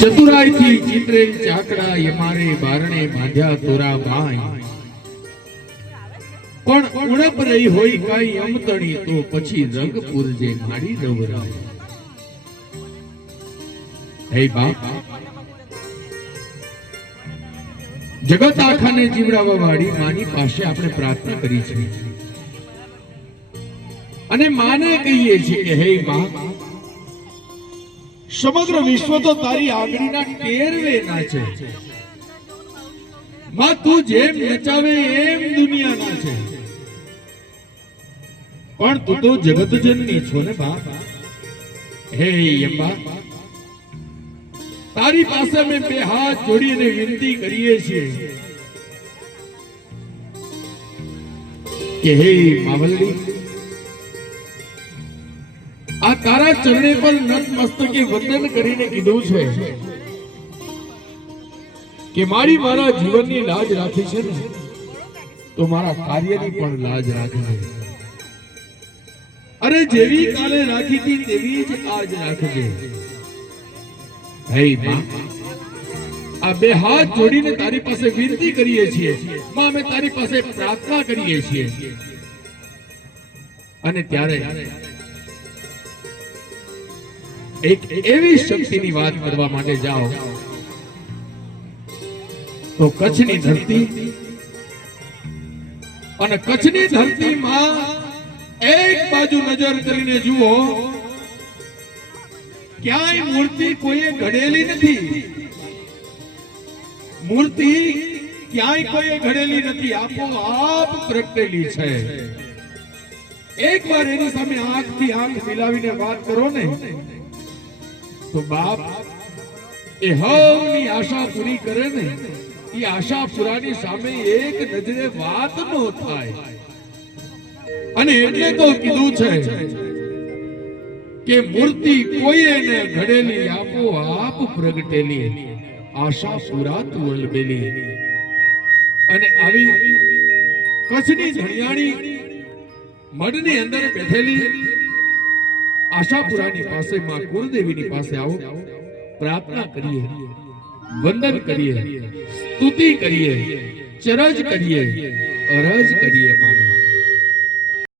ચતુરાઈ થી ચિત્રેલ ચાકડા યમારે બારણે બાંધ્યા તોરા બાઈ પણ ઉણપ રહી હોય કાઈ અમતણી તો પછી રંગ પૂરજે મારી રવરાય હે બાપ જગત આખાને જીવડાવવા વાળી માની પાસે આપણે પ્રાર્થના કરી છે અને માને કહીએ છીએ કે હે માં સમગ્ર વિશ્વ તો તારી આંગળીના ટેરવે નાચે માં તું જેમ નચાવે એમ દુનિયા નાચે પણ તું તો જગતજનની છો ને બાપ હે અંબા તારી પાસે અમે બે હાથ જોડીને વિનંતી કરીએ છીએ કે હે માવલડી આ તારા ચરણે પર નતમસ્તકે વંદન કરીને કીધું છે કે મારા જીવનની લાજ રાખી છે ને તો મારા કાર્યની પણ લાજ રાખજે અરે જેવી કાલે રાખી હતી તેવી જ આજ રાખજે હે માં આ બે હાથ જોડીને તારી પાસે વિનંતી કરીએ છીએ માં અમે તારી પાસે પ્રાર્થના કરીએ છીએ અને ત્યારે એક એવી શક્તિની વાત કરવા માટે જાઓ તો કચ્છની ધરતી અને કચ્છની ધરતીમાં એક બાજુ નજર કરીને જુઓ ક્યાંય મૂર્તિ કોઈએ ઘડેલી નથી મૂર્તિ ક્યાંય કોઈએ ઘડેલી નથી આપોઆપ પ્રગટેલી છે એકવાર એની સામે આંખથી આંખ મિલાવીને વાત કરો ને તો બાપ એ હવની આશા પૂરી કરે ને એ આશા પુરાની સામે એક નજરે વાત ન થાય અને એટલે તો કીધું છે કે મૂર્તિ કોઈએ ને ઘડેલી આપોઆપ પ્રગટેલી આશા પુરા તુલબેલી અને આવી કચ્છની ધણિયાણી મઢની અંદર બેઠેલી આશાપુરાની પાસે માં કુળદેવીની પાસે આવો પ્રાર્થના કરીએ વંદન કરીએ સ્તુતિ કરીએ ચરજ કરીએ અરજ કરીએ માં